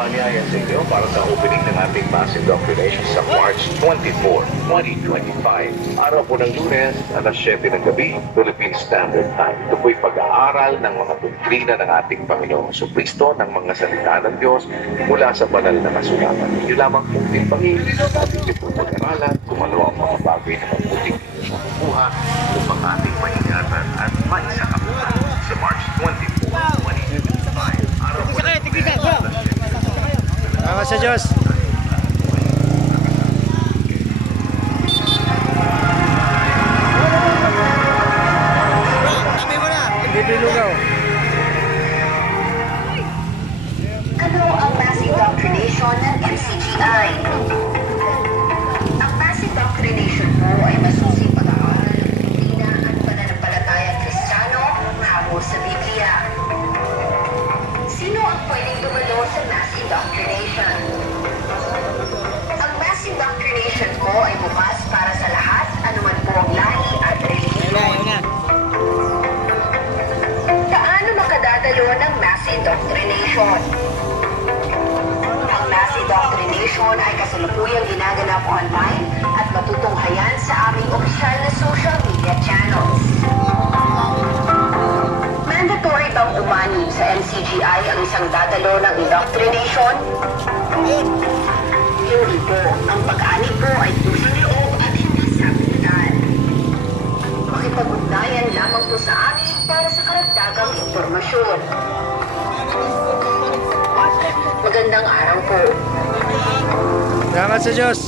paanyaya sa inyo para sa opening ng ating mass indoctrination sa March 24, 2025. Araw po ng Lunes, alas 7 ng gabi, Philippine Standard Time. Ito po'y pag-aaral ng mga doktrina ng ating Panginoong Jesucristo, ng mga salita ng Diyos mula sa banal na kasulatan. Hindi lamang pong timpangin at hindi po pag-aralan kung ano ang mga bagay na mabuting buha upang ating maingatan at maisakabuhan sa March 24, 2025. Araw po ng Lunes, Salamat sa Diyos. Bibilugaw. Ano ang mass indoctrination ng MCGI? Ang mass indoctrination po ay masusing pag-aaral ng doktrina at pananampalatayang Kristiyano habang sa Biblia. Sino ang pwedeng dumalo sa mass indoctrination? Ang mass indoctrination po ay bukas para sa lahat, anuman po ang lahi at relihiyon. Paano makadadalo ng mass indoctrination? Ang mass indoctrination ay kasalukuyang ginaganap online at matutunghayan sa aming opisyal na social media channels. Mandatory bang umani sa MCGI ang isang dadalo ng indoctrination? Hindi po. Ang pag-ani po ay pusang loob at hindi sabitan. Makipag-ugnayan lamang po sa amin para sa karagdagang impormasyon. Magandang araw po. Salamat sa Diyos.